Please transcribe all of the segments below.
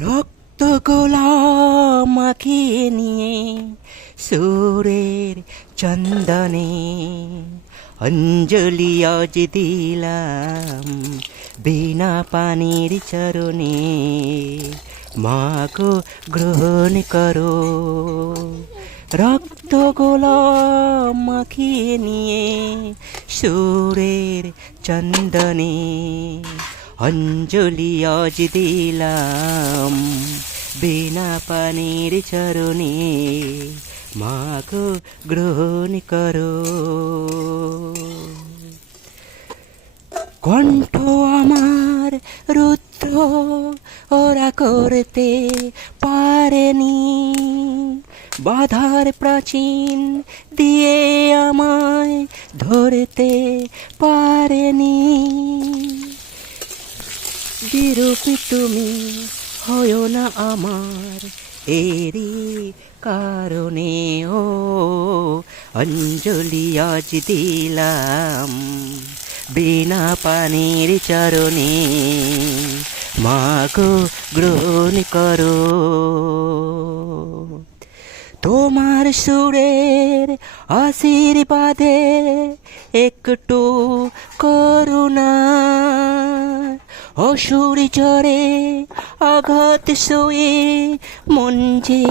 রক্ত মাখিয়ে নিয়ে সুরের চন্দনে অঞ্জলি আজ দিলাম বিনা পানির চরণে। মাগো, গ্রহণ করো। রক্ত গোলাম মাখিয়ে নিয়ে সুরের চন্দনে অঞ্জলি আজ দিলাম, বিনা পানির চরণে মাগো গ্রহণ করো। কণ্ঠ আমার রুদ্র ওরা করতে পারেনি। বাধার প্রাচীন দিয়ে আমায় ধরতে পারেনি। বিরূপী তুমি হয় না আমার এরি কারণে। ও, অঞ্জলি আজ দিলাম বিনা পানির চরণে। মাগো, গ্রহণ করো। তোমার সুরের আশীর্বাদে একটু করুণা অসুর চরে আঘাত শুয়ে মন যে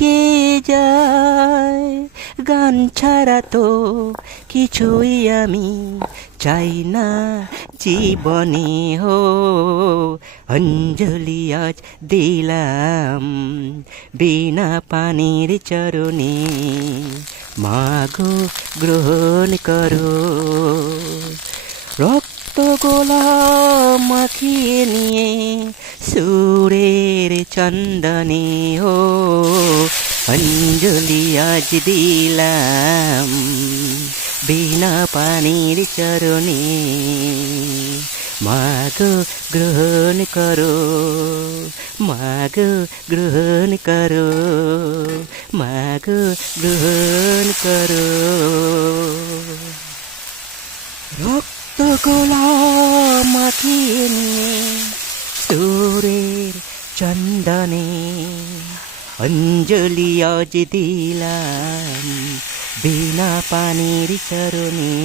গে যায়। গান ছাড়া তো কিছুই আমি চাই না, জীবনে হো। অঞ্জলি আজ দিলাম বিনা পানির চরণে। মাগো গ্রহণ করো, রক্ত গোলাম মাখিয়ে নিয়ে সুরের চন্দনে ও অঞ্জলি আজ দিলাম বিনা পানির চরণে। মাগো গ্রহণ করো, মাগো গ্রহণ করো, মাগো গ্রহণ করো। রক্ত গোলাম মাখিয়ে নিয়ে সুরের চন্দনে অঞ্জলি আজ দিলাম বিনা পানির চরণে।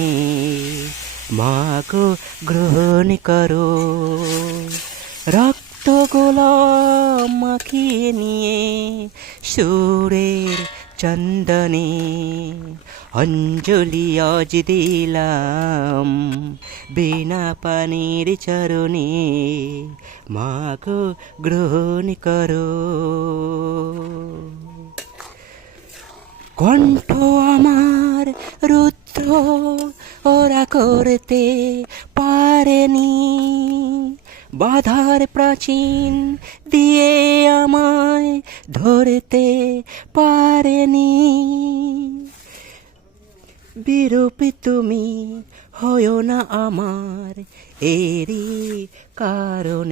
মাগো গ্রহণ করো। রক্ত গোলাম মাখিয়ে নিয়ে সুরের চন্দনে অঞ্জলি আজ দিলাম বিনা পানির চরণে মাগো গ্রহণ করো কণ্ঠ আমার রুদ্র ওরা করতে পারেনি বাধার প্রাচীন দিয়ে আমায় ধরতে বিরূপী তুমি হয় না আমার এরি কারণে।